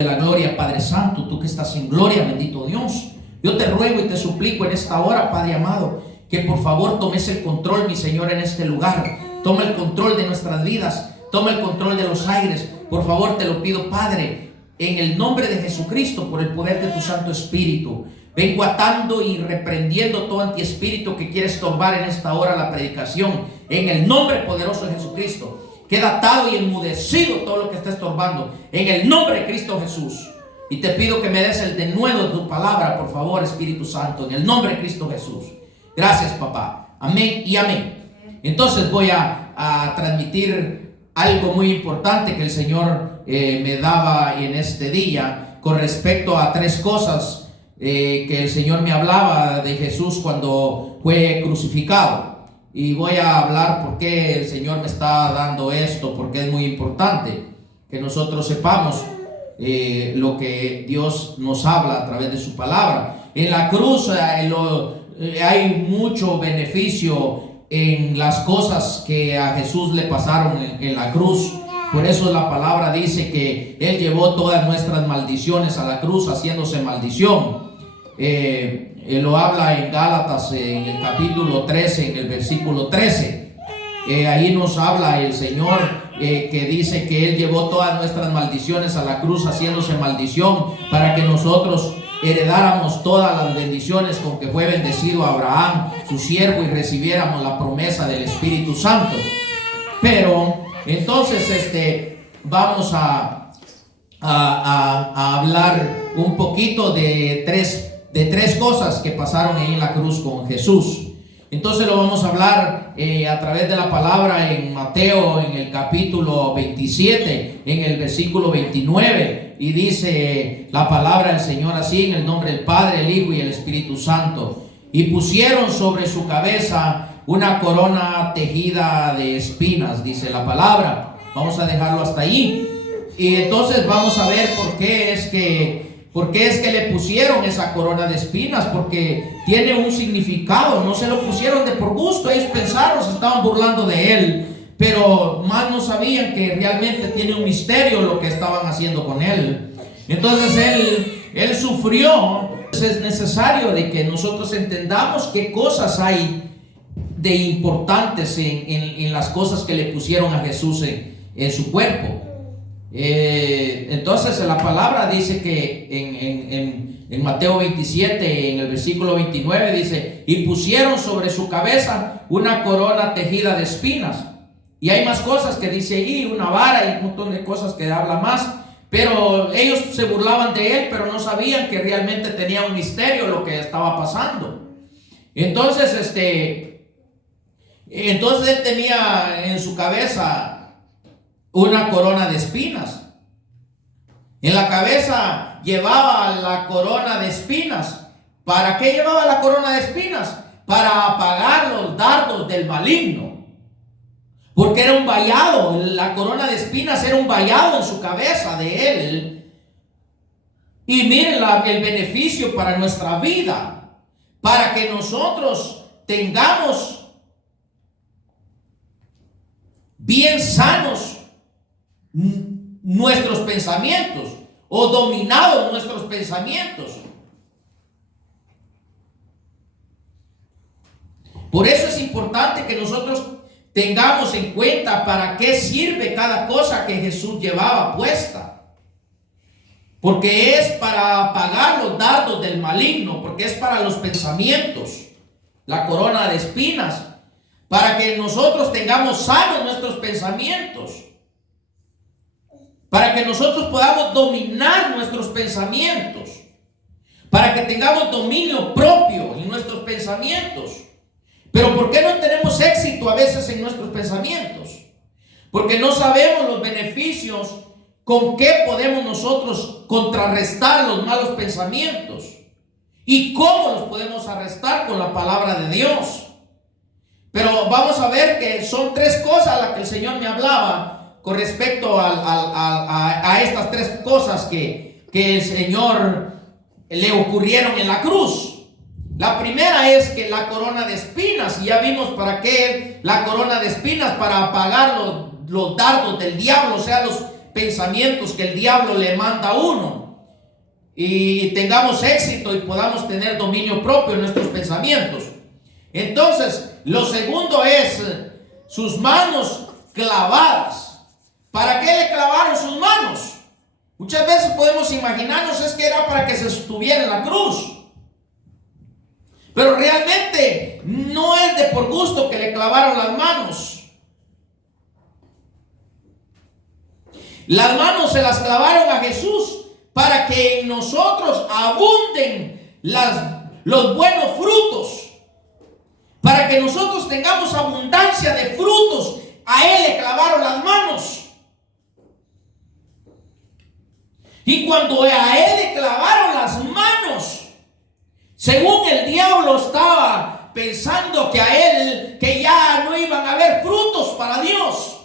de la gloria, Padre Santo, tú que estás en gloria, bendito Dios. Yo te ruego y te suplico en esta hora, Padre amado, que por favor tomes el control, mi Señor, en este lugar. Toma el control de nuestras vidas, toma el control de los aires. Por favor, te lo pido, Padre, en el nombre de Jesucristo, por el poder de tu Santo Espíritu. Vengo atando y reprendiendo todo antiespíritu que quiere estorbar en esta hora la predicación. En el nombre poderoso de Jesucristo. Queda atado y enmudecido todo lo que está estorbando. En el nombre de Cristo Jesús. Y te pido que me des el denuedo de tu palabra, por favor, Espíritu Santo. En el nombre de Cristo Jesús. Gracias, papá. Amén y amén. Entonces voy a transmitir algo muy importante que el Señor me daba en este día. Con respecto a tres cosas que el Señor me hablaba de Jesús cuando fue crucificado. Y voy a hablar por qué el Señor me está dando esto, porque es muy importante que nosotros sepamos lo que Dios nos habla a través de su palabra. En la cruz hay mucho beneficio en las cosas que a Jesús le pasaron en la cruz. Por eso la palabra dice que Él llevó todas nuestras maldiciones a la cruz, haciéndose maldición. Él lo habla en Gálatas, en el capítulo 13, en el versículo 13. Ahí nos habla el Señor que dice que Él llevó todas nuestras maldiciones a la cruz, haciéndose maldición, para que nosotros heredáramos todas las bendiciones con que fue bendecido Abraham, su siervo, y recibiéramos la promesa del Espíritu Santo. Pero entonces vamos a hablar un poquito de tres cosas que pasaron ahí en la cruz con Jesús. Entonces lo vamos a hablar a través de la palabra en Mateo, en el capítulo 27, en el versículo 29, y dice la palabra del Señor así: en el nombre del Padre, el Hijo y el Espíritu Santo. Y pusieron sobre su cabeza una corona tejida de espinas, dice la palabra. Vamos a dejarlo hasta ahí. Y entonces vamos a ver por qué es que le pusieron esa corona de espinas, porque tiene un significado. No se lo pusieron de por gusto. Ellos pensaron, se estaban burlando de él, pero más no sabían que realmente tiene un misterio lo que estaban haciendo con él. Entonces él sufrió. Es necesario de que nosotros entendamos qué cosas hay de importantes en las cosas que le pusieron a Jesús en su cuerpo. Entonces la palabra dice que en Mateo 27, en el versículo 29, dice: y pusieron sobre su cabeza una corona tejida de espinas. Y hay más cosas que dice ahí, una vara y un montón de cosas que habla más. Pero ellos se burlaban de él, pero no sabían que realmente tenía un misterio lo que estaba pasando. Entonces él tenía en su cabeza una corona de espinas. En la cabeza llevaba la corona de espinas. ¿Para qué llevaba la corona de espinas? Para apagar los dardos del maligno. Porque era un vallado. La corona de espinas era un vallado en su cabeza de él. Y miren el beneficio para nuestra vida. Para que nosotros tengamos bien sanos nuestros pensamientos, o dominados nuestros pensamientos. Por eso es importante que nosotros tengamos en cuenta para qué sirve cada cosa que Jesús llevaba puesta. Porque es para apagar los dardos del maligno, porque es para los pensamientos, la corona de espinas, para que nosotros tengamos sanos nuestros pensamientos, para que nosotros podamos dominar nuestros pensamientos, para que tengamos dominio propio en nuestros pensamientos. Pero ¿por qué no tenemos éxito a veces en nuestros pensamientos? Porque no sabemos los beneficios con que podemos nosotros contrarrestar los malos pensamientos, y cómo los podemos arrestar con la palabra de Dios. Pero vamos a ver que son tres cosas las que el Señor me hablaba con respecto a estas tres cosas que el Señor le ocurrieron en la cruz. La primera es que la corona de espinas, y ya vimos para qué la corona de espinas: para apagar los dardos del diablo, o sea, los pensamientos que el diablo le manda a uno y tengamos éxito y podamos tener dominio propio en nuestros pensamientos. Entonces, lo segundo es sus manos clavadas. ¿Para qué le clavaron sus manos? Muchas veces podemos imaginarnos es que era para que se estuviera en la cruz. Pero realmente no es de por gusto que le clavaron las manos. Las manos se las clavaron a Jesús para que en nosotros abunden los buenos frutos. Para que nosotros tengamos abundancia de frutos. A Él le clavaron las manos. Y cuando a Él le clavaron las manos, según el diablo estaba pensando que a Él, que ya no iban a haber frutos para Dios.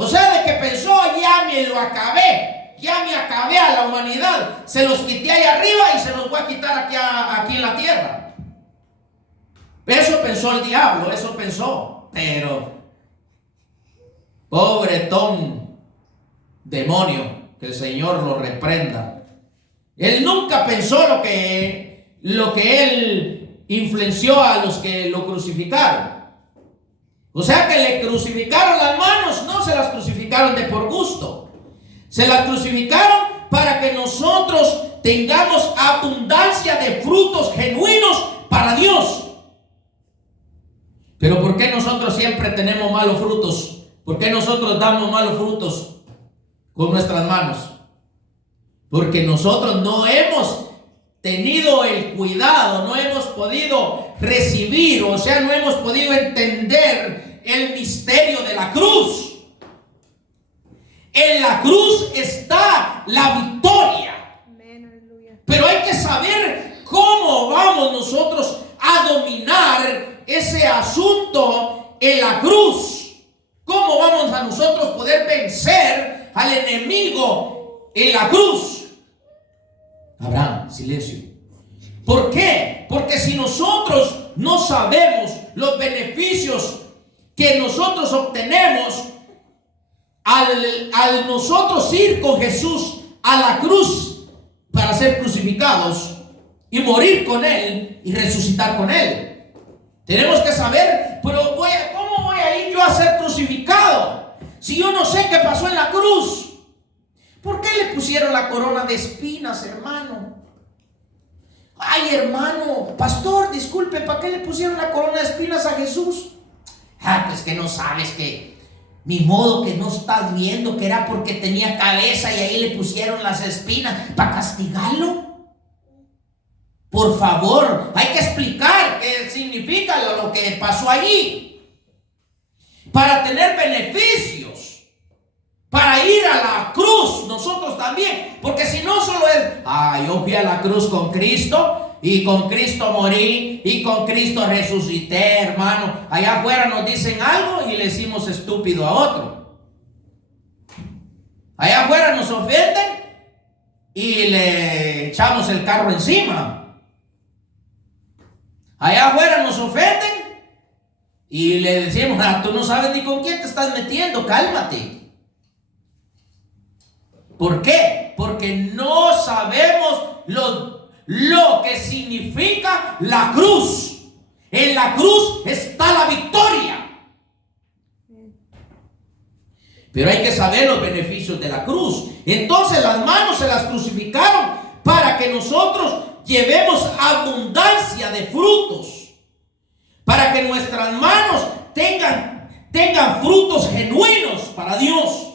O sea, de que pensó, ya me lo acabé, ya me acabé a la humanidad. Se los quité ahí arriba y se los voy a quitar aquí en la tierra. Eso pensó el diablo, eso pensó. Pero, pobretón demonio, que el Señor lo reprenda. Él nunca pensó lo que él influenció a los que lo crucificaron. O sea que le crucificaron las manos, no se las crucificaron de por gusto. Se las crucificaron para que nosotros tengamos abundancia de frutos genuinos para Dios. Pero ¿por qué nosotros siempre tenemos malos frutos? ¿Por qué nosotros damos malos frutos con nuestras manos? Porque nosotros no hemos tenido el cuidado, no hemos podido recibir, o sea, no hemos podido entender el misterio de la cruz. En la cruz está la victoria. Pero hay que saber cómo vamos nosotros a dominar ese asunto en la cruz. ¿Cómo vamos a nosotros poder vencer al enemigo en la cruz? Abraham, silencio. ¿Por qué? Porque si nosotros no sabemos los beneficios que nosotros obtenemos al nosotros ir con Jesús a la cruz para ser crucificados y morir con Él y resucitar con Él, tenemos que saber, pero ¿cómo voy a ir yo a ser crucificado si yo no sé qué pasó en la cruz? ¿Por qué le pusieron la corona de espinas, hermano? Ay, hermano, pastor, disculpe, ¿para qué le pusieron la corona de espinas a Jesús? Pues que no sabes que, ni modo que no estás viendo que era porque tenía cabeza y ahí le pusieron las espinas para castigarlo. Por favor, hay que explicar qué significa lo que pasó allí. Para tener beneficios. Para ir a la cruz nosotros también. Porque si no solo es, yo fui a la cruz con Cristo y con Cristo morí y con Cristo resucité, hermano. Allá afuera nos dicen algo y le decimos estúpido a otro. Allá afuera nos ofenden y le echamos el carro encima. Allá afuera nos ofenden y le decimos, tú no sabes ni con quién te estás metiendo, cálmate. ¿Por qué? Porque no sabemos lo que significa la cruz. En la cruz está la victoria. Pero hay que saber los beneficios de la cruz. Entonces las manos se las crucificaron para que nosotros llevemos abundancia de frutos. Para que nuestras manos tengan frutos genuinos para Dios.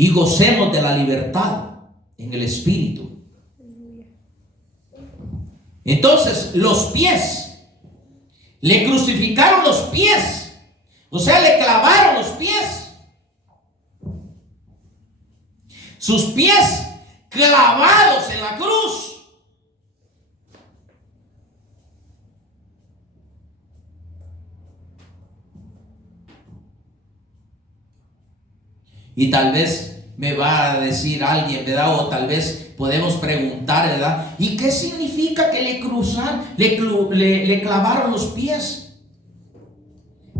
Y gocemos de la libertad en el Espíritu. Entonces, los pies. Le crucificaron los pies. O sea, le clavaron los pies. Sus pies clavados en la cruz. Y tal vez me va a decir alguien, ¿verdad? O tal vez podemos preguntar, ¿verdad? ¿Y qué significa que le clavaron los pies?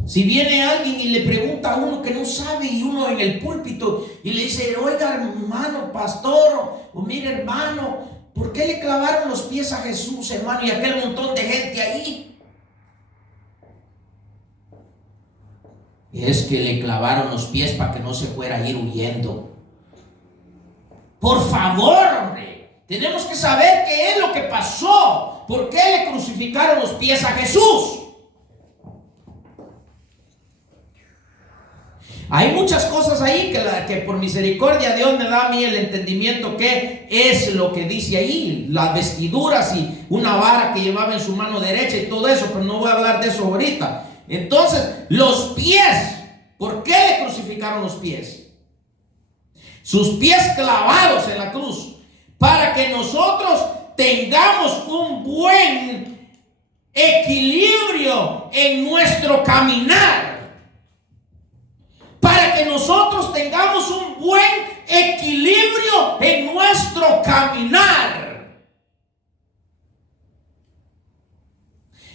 Si viene alguien y le pregunta a uno que no sabe, y uno en el púlpito y le dice, oiga hermano, pastor, o mire hermano, ¿por qué le clavaron los pies a Jesús, hermano? Y aquel montón de gente ahí. Es que le clavaron los pies para que no se fuera a ir huyendo. Por favor, hombre, tenemos que saber qué es lo que pasó. ¿Por qué le crucificaron los pies a Jesús? Hay muchas cosas ahí que por misericordia Dios me da a mí el entendimiento qué es lo que dice ahí. Las vestiduras y una vara que llevaba en su mano derecha y todo eso, pero no voy a hablar de eso ahorita. Entonces, los pies, ¿por qué le crucificaron los pies? Sus pies clavados en la cruz, para que nosotros tengamos un buen equilibrio en nuestro caminar. Para que nosotros tengamos un buen equilibrio en nuestro caminar.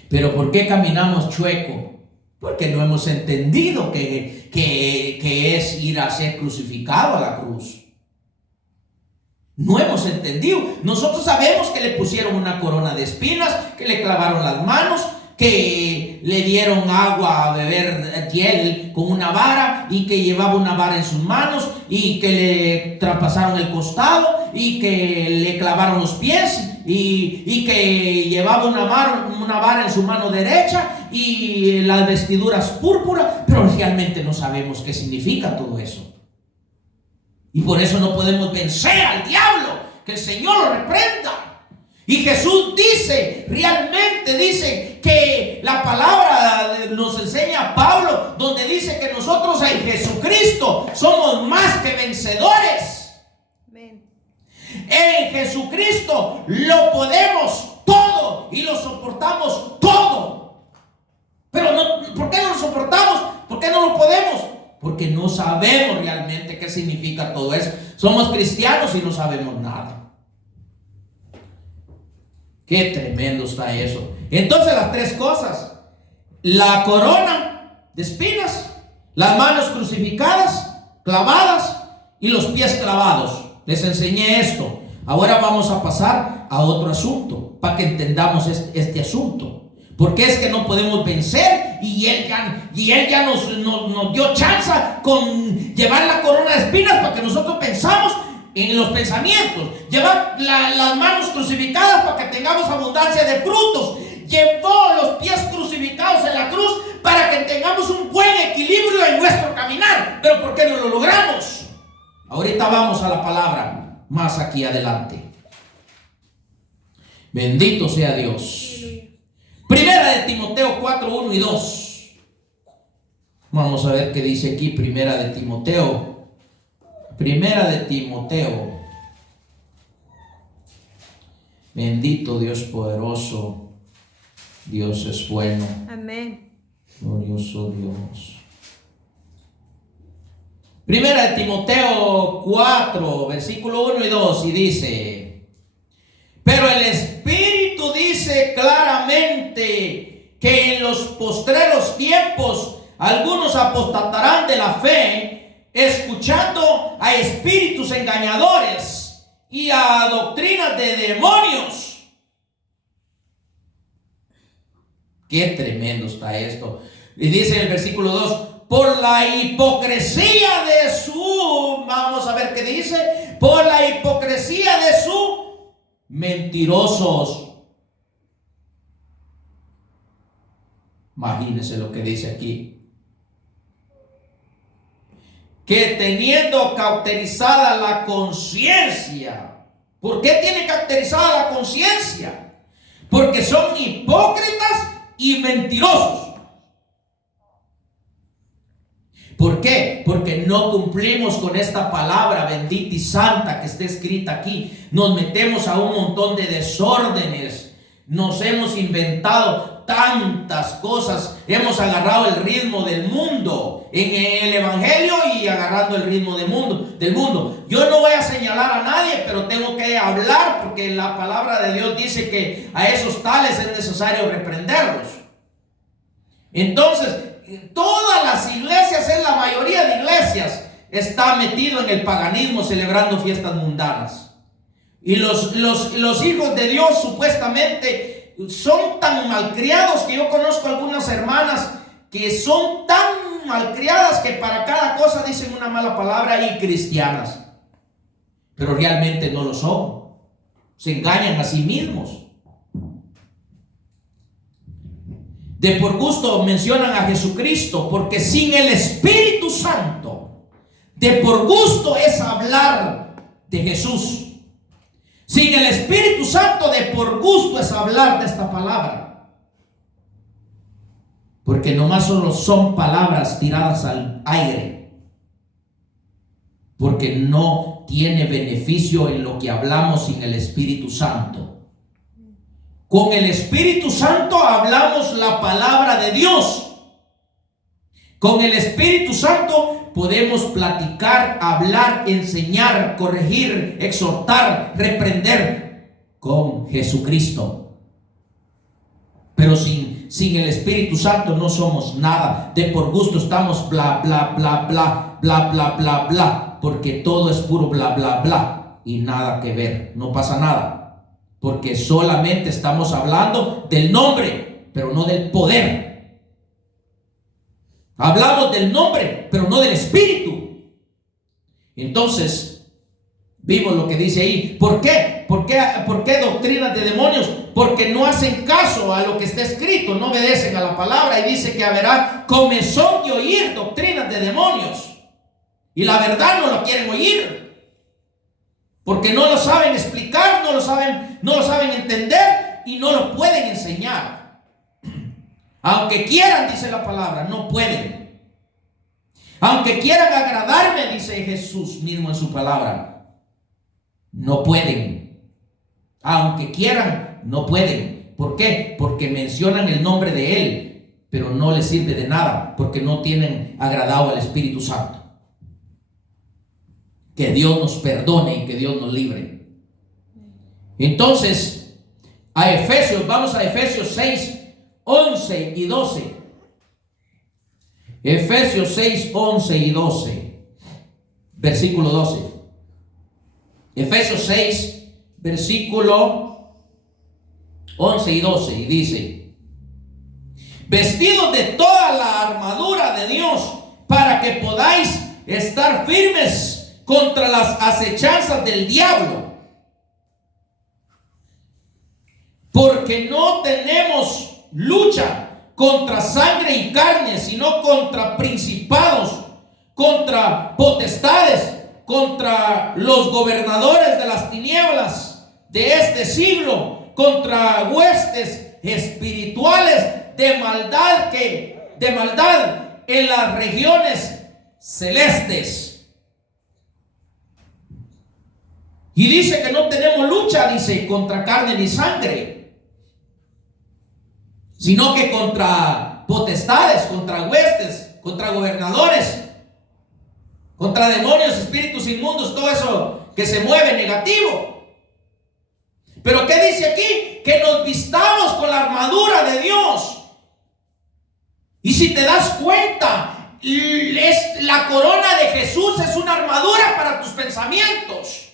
Pero ¿por qué caminamos chueco? Porque no hemos entendido que es ir a ser crucificado a la cruz. No hemos entendido. Nosotros sabemos que le pusieron una corona de espinas, que le clavaron las manos, que le dieron agua a beber hiel con una vara, y que llevaba una vara en sus manos, y que le traspasaron el costado, y que le clavaron los pies, y que llevaba una vara en su mano derecha y las vestiduras púrpura, pero realmente no sabemos qué significa todo eso. Y por eso no podemos vencer al diablo. Que el Señor lo reprenda. Y Jesús dice, realmente dice que la palabra nos enseña a Pablo, donde dice que nosotros en Jesucristo somos más que vencedores. Amén. En Jesucristo lo podemos todo y lo soportamos todo. Pero no, ¿por qué no lo soportamos? ¿Por qué no lo podemos? Porque no sabemos realmente qué significa todo eso. Somos cristianos y no sabemos nada. Qué tremendo está eso. Entonces las tres cosas: la corona de espinas, las manos crucificadas, clavadas, y los pies clavados. Les enseñé esto. Ahora vamos a pasar a otro asunto para que entendamos este asunto. Porque es que no podemos vencer, y él ya nos dio chance con llevar la corona de espinas para que nosotros pensamos en los pensamientos. Llevar las manos crucificadas para que tengamos abundancia de frutos. Llevó los pies crucificados en la cruz para que tengamos un buen equilibrio en nuestro caminar. Pero ¿por qué no lo logramos? Ahorita vamos a la palabra más aquí adelante. Bendito sea Dios. Primera de Timoteo 4, 1 y 2. Vamos a ver qué dice aquí Primera de Timoteo. Primera de Timoteo. Bendito Dios poderoso. Dios es bueno. Amén. Glorioso Dios. Primera de Timoteo 4, versículo 1 y 2, y dice: pero el Espíritu dice claramente que en los postreros tiempos algunos apostatarán de la fe, escuchando a espíritus engañadores y a doctrinas de demonios. Qué tremendo está esto. Y dice en el versículo 2: por la hipocresía de su, vamos a ver qué dice, por la hipocresía de su mentirosos. Imagínense lo que dice aquí: que teniendo cauterizada la conciencia. ¿Por qué tiene cauterizada la conciencia? Porque son hipócritas y mentirosos. ¿Por qué? Porque no cumplimos con esta palabra bendita y santa que está escrita aquí. Nos metemos a un montón de desórdenes. Nos hemos inventado tantas cosas. Hemos agarrado el ritmo del mundo en el evangelio y agarramos agarrando el ritmo del mundo. Yo no voy a señalar a nadie, pero tengo que hablar porque la palabra de Dios dice que a esos tales es necesario reprenderlos. Entonces, todas las iglesias, en la mayoría de iglesias, está metido en el paganismo celebrando fiestas mundanas. Y los hijos de Dios supuestamente son tan malcriados que yo conozco algunas hermanas que son tan malcriadas que para cada cosa dicen una mala palabra y cristianas. Pero realmente no lo son. Se engañan a sí mismos. De por gusto mencionan a Jesucristo, porque sin el Espíritu Santo, de por gusto es hablar de Jesús. Sin el Espíritu Santo, de por gusto es hablar de esta palabra. Porque nomás solo son palabras tiradas al aire. Porque no tiene beneficio en lo que hablamos sin el Espíritu Santo. Con el Espíritu Santo hablamos la palabra de Dios. Con el Espíritu Santo podemos platicar, hablar, enseñar, corregir, exhortar, reprender con Jesucristo. Pero sin el Espíritu Santo no somos nada. De por gusto estamos bla, bla, bla, bla, bla, bla, bla, bla. Porque todo es puro bla, bla, bla. Y nada que ver. No pasa nada. Porque solamente estamos hablando del nombre, pero no del poder. Hablamos del nombre, pero no del Espíritu. Entonces, vimos lo que dice ahí. ¿Por qué? ¿Por qué doctrinas de demonios? Porque no hacen caso a lo que está escrito, no obedecen a la palabra. Y dice que habrá comezón de oír doctrinas de demonios. Y la verdad no lo quieren oír. Porque no lo saben explicar, no lo saben entender y no lo pueden enseñar. Aunque quieran, dice la palabra, no pueden. Aunque quieran agradarme, dice Jesús mismo en su palabra, no pueden. Aunque quieran, no pueden. ¿Por qué? Porque mencionan el nombre de Él, pero no les sirve de nada, porque no tienen agradado al Espíritu Santo. Que Dios nos perdone y que Dios nos libre. Entonces, vamos a Efesios 6, 11 y 12. Efesios 6, 11 y 12. Versículo 12. Efesios 6, versículo 11 y 12. Y dice: vestidos de toda la armadura de Dios, para que podáis estar firmes contra las acechanzas del diablo. Porque no tenemos lucha contra sangre y carne, sino contra principados, contra potestades, contra los gobernadores de las tinieblas de este siglo, contra huestes espirituales de maldad en las regiones celestes. Y dice que no tenemos lucha, dice, contra carne ni sangre, sino que contra potestades, contra huestes, contra gobernadores, contra demonios, espíritus inmundos, todo eso que se mueve negativo. Pero ¿qué dice aquí? Que nos vistamos con la armadura de Dios. Y si te das cuenta, la corona de Jesús es una armadura para tus pensamientos.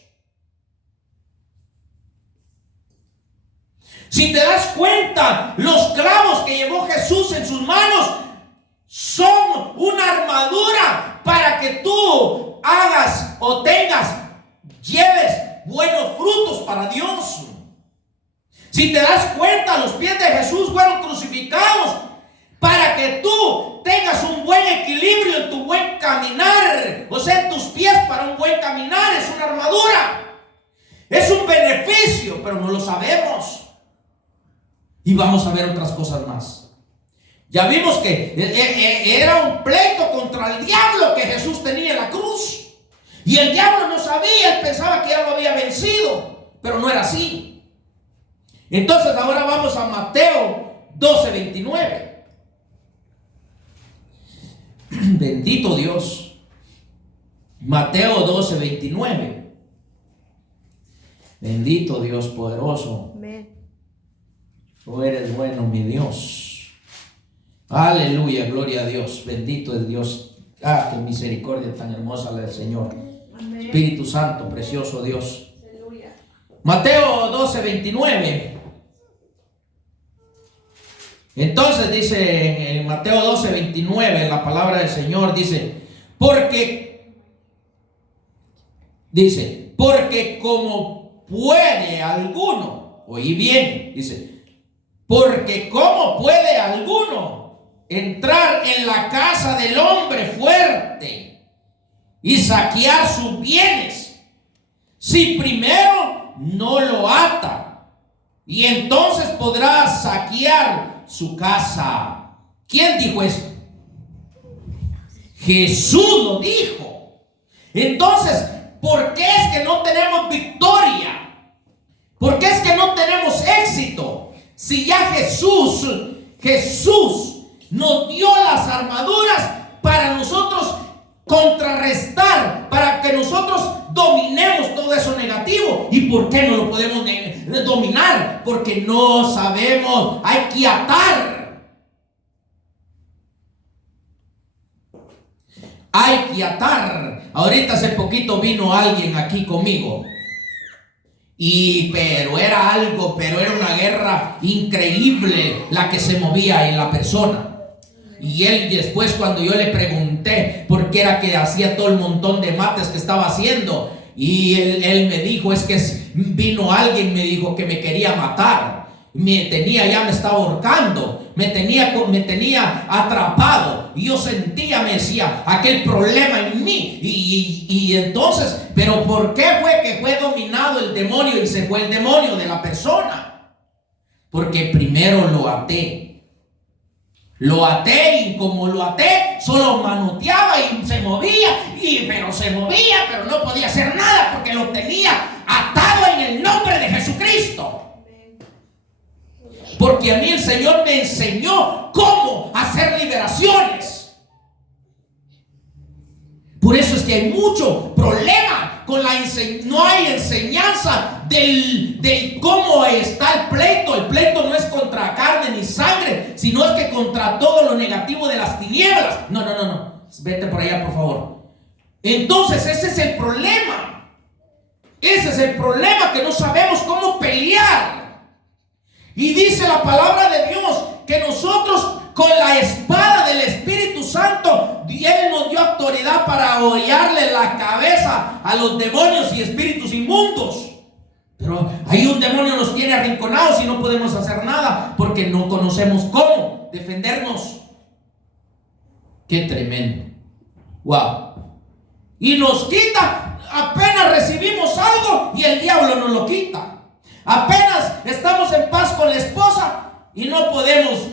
Si te das cuenta, los clavos que llevó Jesús en sus manos son una armadura para que tú hagas o lleves buenos frutos para Dios. Si te das cuenta, los pies de Jesús fueron crucificados para que tú tengas un buen equilibrio en tu buen caminar. O sea, en tus pies para un buen caminar es una armadura. Es un beneficio, pero no lo sabemos. Y vamos a ver otras cosas más. Ya vimos que era un pleito contra el diablo que Jesús tenía en la cruz. Y el diablo no sabía, él pensaba que ya lo había vencido, pero no era así. Entonces ahora vamos a Mateo 12:29. Bendito Dios. Mateo 12:29. Bendito Dios poderoso. Amén. Tú eres bueno, mi Dios. Aleluya, gloria a Dios. Bendito es Dios. Qué misericordia tan hermosa la del Señor. Amén. Espíritu Santo, precioso Dios. Aleluya. Mateo 12:29. Entonces dice en Mateo 12:29, la palabra del Señor dice, porque como puede alguno, oí bien, dice, porque como puede alguno entrar en la casa del hombre fuerte y saquear sus bienes, si primero no lo ata, y entonces podrá saquear su casa. ¿Quién dijo esto? Jesús lo dijo. Entonces, ¿por qué es que no tenemos victoria? ¿Por qué es que no tenemos éxito? Si ya Jesús nos dio las armaduras para nosotros contrarrestar, para que nosotros dominemos todo eso negativo. ¿Y por qué no lo podemos dominar? Porque no sabemos, hay que atar. Hay que atar. Ahorita hace poquito vino alguien aquí conmigo. Pero era una guerra increíble la que se movía en la persona. Y él después, cuando yo le pregunté por qué era que hacía todo el montón de mates que estaba haciendo, y él me dijo, es que vino alguien, me dijo que me quería matar, me estaba ahorcando, me tenía atrapado, y yo sentía, me decía, aquel problema en mí, y entonces, pero ¿por qué fue que fue dominado el demonio y se fue el demonio de la persona? Porque primero lo até. Lo até, y como lo até, solo manoteaba y se movía, pero no podía hacer nada porque lo tenía atado en el nombre de Jesucristo. Porque a mí el Señor me enseñó cómo hacer liberaciones. Por eso es que hay mucho problema con no hay enseñanza del cómo está el pleito. El pleito no es contra carne ni sangre, sino es que contra todo lo negativo de las tinieblas. No. Vete por allá, por favor. Entonces ese es el problema. Ese es el problema, que no sabemos cómo pelear. Y dice la palabra de Dios que nosotros, con la espada del Espíritu Santo, Él nos dio autoridad para hollarle la cabeza a los demonios y espíritus inmundos. Pero ahí un demonio nos tiene arrinconados y no podemos hacer nada porque no conocemos cómo defendernos. Qué tremendo. Wow. Y nos quita, apenas recibimos algo y el diablo nos lo quita. Apenas estamos en paz con la esposa y no podemos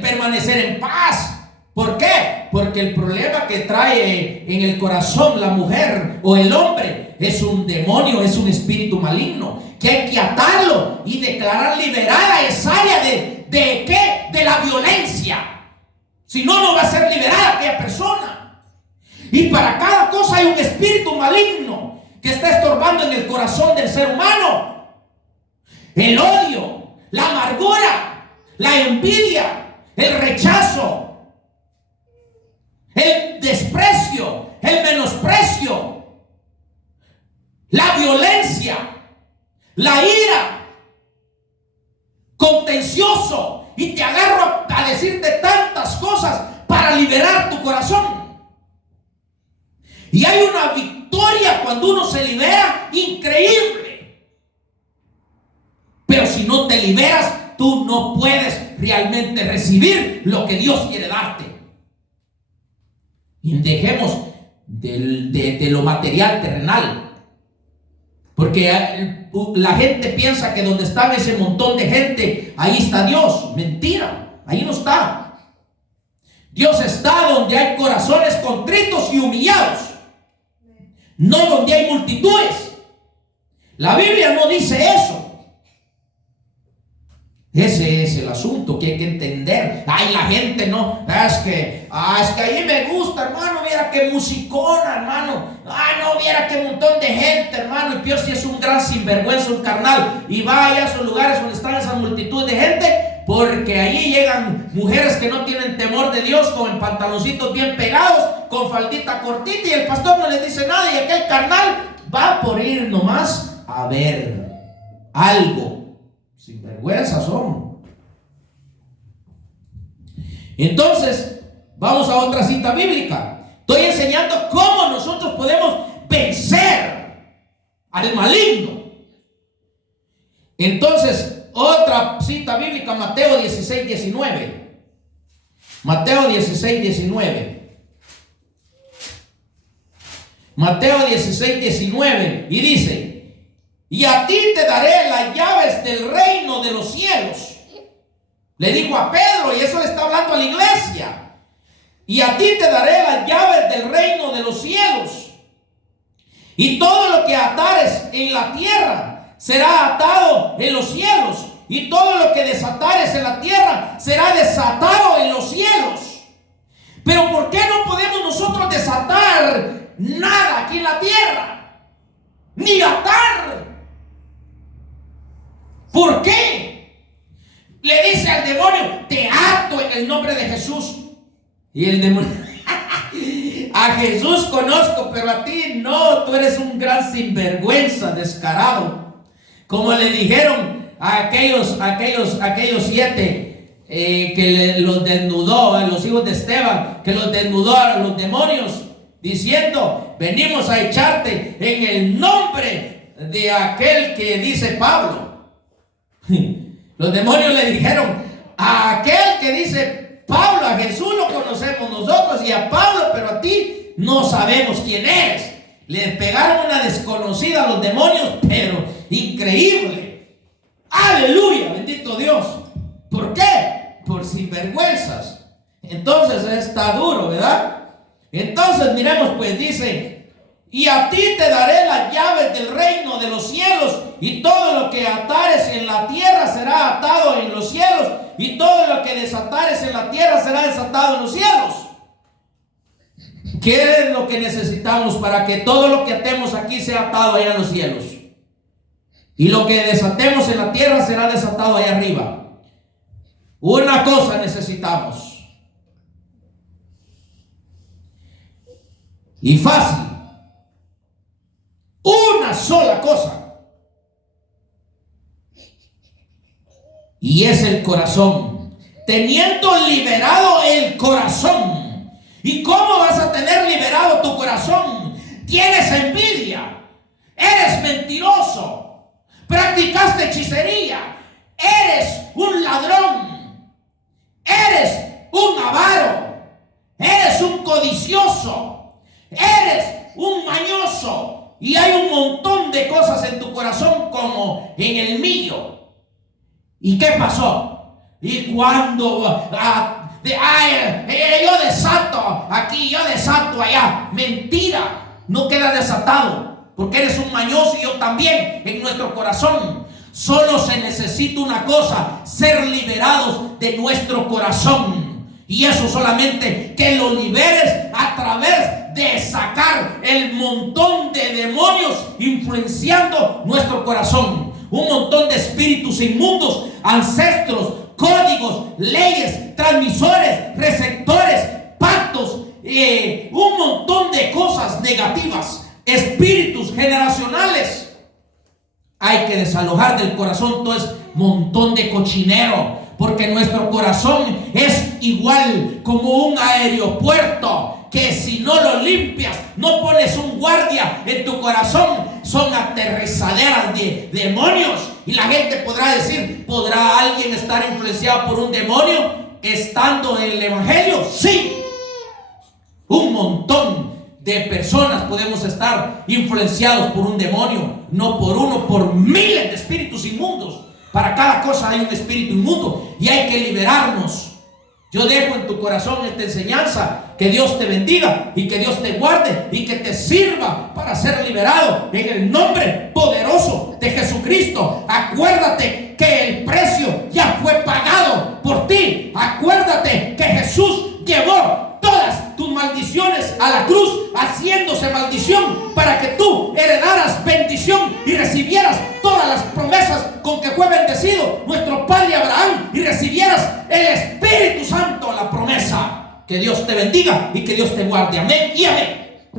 permanecer en paz. ¿Por qué? Porque el problema que trae en el corazón la mujer o el hombre es un demonio, es un espíritu maligno, que hay que atarlo y declarar liberada esa área ¿de qué? De la violencia. Si no, no va a ser liberada aquella persona. Y para cada cosa hay un espíritu maligno que está estorbando en el corazón del ser humano. El odio, la amargura, la envidia, el rechazo, el desprecio, el menosprecio, la violencia, la ira, contencioso, y te agarro a decirte tantas cosas para liberar tu corazón. Y hay una victoria cuando uno se libera increíble. Pero si no te liberas, tú no puedes realmente recibir lo que Dios quiere darte. Y dejemos de lo material, terrenal. Porque la gente piensa que donde está ese montón de gente, ahí está Dios. Mentira, ahí no está. Dios está donde hay corazones contritos y humillados, no donde hay multitudes. La Biblia no dice eso. Ese es el asunto que hay que entender. Ay, la gente no, es que ahí me gusta, hermano, mira que musicona, hermano. No, viera qué montón de gente, hermano. Y peor si es un gran sinvergüenza, un carnal, y va allá a esos lugares donde están esa multitud de gente, porque allí llegan mujeres que no tienen temor de Dios, con el pantaloncitos bien pegados, con faldita cortita, y el pastor no les dice nada, y aquel carnal va por ir nomás a ver algo. Sinvergüenza son. Entonces, vamos a otra cita bíblica. Estoy enseñando cómo nosotros podemos vencer al maligno. Entonces, otra cita bíblica, Mateo 16, 19. Mateo 16, 19. Mateo 16, 19. Y dice: y a ti te daré las llaves del reino de los cielos. Le dijo a Pedro, y eso le está hablando a la iglesia. Y a ti te daré las llaves del reino de los cielos. Y todo lo que atares en la tierra será atado en los cielos. Y todo lo que desatares en la tierra será desatado en los cielos. Pero ¿por qué no podemos nosotros desatar nada aquí en la tierra? Ni atar. ¿Por qué? Le dice al demonio: te ato en el nombre de Jesús. Y el demonio: a Jesús conozco, pero a ti no. Tú eres un gran sinvergüenza, descarado. Como le dijeron a aquellos 7 que los desnudó, a los hijos de Esteban, que los desnudó a los demonios, diciendo: venimos a echarte en el nombre de aquel que dice Pablo. Los demonios le dijeron: a aquel que dice Pablo, a Jesús lo conocemos nosotros, y a Pablo, pero a ti no sabemos quién eres. Le pegaron una desconocida a los demonios, pero increíble. Aleluya, bendito Dios. ¿Por qué? Por sinvergüenzas. Entonces está duro, ¿verdad? Entonces miremos, pues dice: y a ti te daré las llaves del reino de los cielos, y todo lo que atares en la tierra será atado en los cielos, y todo lo que desatares en la tierra será desatado en los cielos. ¿Qué es lo que necesitamos para que todo lo que atemos aquí sea atado allá en los cielos? Y lo que desatemos en la tierra será desatado allá arriba. Una cosa necesitamos. Y fácil. Una sola cosa. Y es el corazón. Teniendo liberado el corazón. ¿Y cómo vas a tener liberado tu corazón? Tienes envidia. Eres mentiroso. Practicaste hechicería. Eres un ladrón. Eres un avaro. Eres un codicioso. Eres un mañoso. Y hay un montón de cosas en tu corazón como en el mío. ¿Y qué pasó? Y cuando yo desato aquí, yo desato allá. Mentira, no queda desatado, porque eres un mañoso y yo también en nuestro corazón. Solo se necesita una cosa: ser liberados de nuestro corazón. Y eso solamente que lo liberes a través de sacar el montón de demonios influenciando nuestro corazón. Un montón de espíritus inmundos, ancestros, códigos, leyes, transmisores, receptores, pactos, un montón de cosas negativas, espíritus generacionales. Hay que desalojar del corazón todo ese montón de cochinero, porque nuestro corazón es igual como un aeropuerto que si no lo limpias, no pones un guardia en tu corazón, son aterrizaderas de demonios. Y la gente podrá decir: ¿podrá alguien estar influenciado por un demonio estando en el evangelio? Sí. Un montón de personas podemos estar influenciados por un demonio, no por uno, por miles de espíritus inmundos. Para cada cosa hay un espíritu inmundo y hay que liberarnos. Yo dejo en tu corazón esta enseñanza. Que Dios te bendiga y que Dios te guarde y que te sirva para ser liberado en el nombre poderoso de Jesucristo. Acuérdate que el precio ya fue pagado por ti. Acuérdate que Jesús llevó todas tus maldiciones a la cruz, haciéndose maldición para que tú heredaras bendición y recibieras todas las promesas con que fue bendecido nuestro padre Abraham, y recibieras el Espíritu Santo, la promesa. Que Dios te bendiga y que Dios te guarde. Amén y amén.